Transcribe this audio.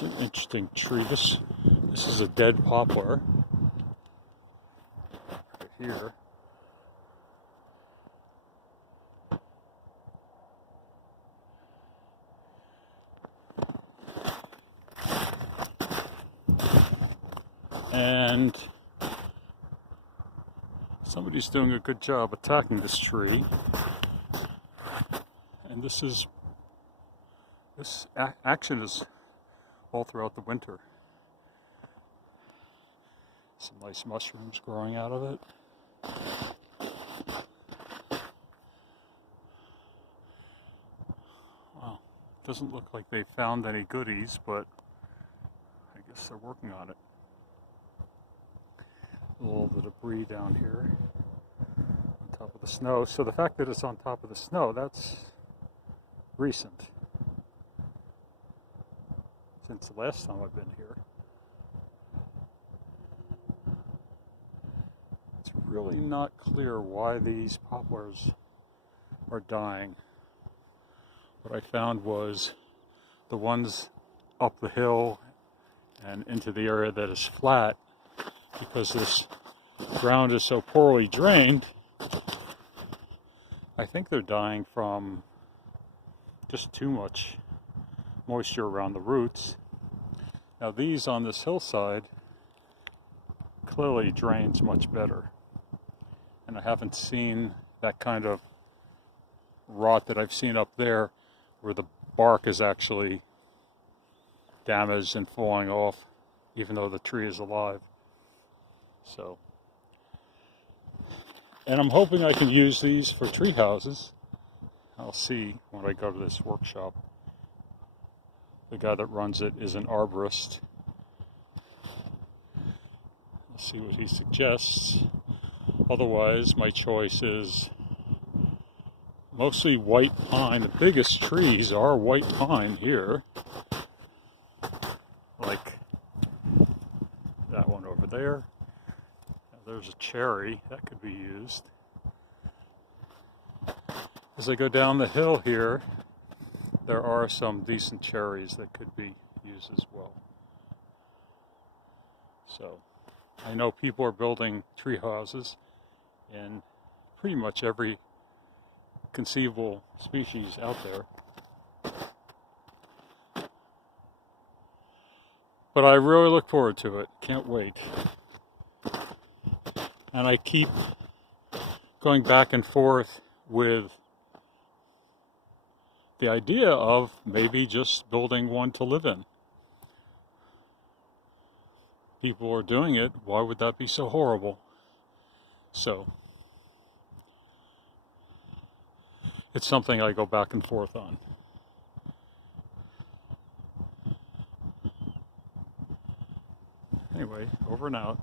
Here's an interesting tree. This is a dead poplar right here. And somebody's doing a good job attacking this tree. And this action is all throughout the winter. Some nice mushrooms growing out of it. Wow, doesn't look like they found any goodies, but I guess they're working on it. A little bit of debris down here on top of the snow. So the fact that it's on top of the snow, that's recent. Since the last time I've been here. It's really not clear why these poplars are dying. What I found was the ones up the hill and into the area that is flat, because this ground is so poorly drained, I think they're dying from just too much moisture around the roots. Now these on this hillside clearly drains much better, and I haven't seen that kind of rot that I've seen up there where the bark is actually damaged and falling off even though the tree is alive. So, and I'm hoping I can use these for tree houses. I'll see when I go to this workshop. The guy that runs it is an arborist. I'll see what he suggests. Otherwise, my choice is mostly white pine. The biggest trees are white pine here. Like that one over there. There's a cherry that could be used. As I go down the hill here, there are some decent cherries that could be used as well. So, I know people are building tree houses in pretty much every conceivable species out there. But I really look forward to it. Can't wait. And I keep going back and forth with the idea of maybe just building one to live in. People are doing it. Why would that be so horrible? So, it's something I go back and forth on. Anyway, over and out.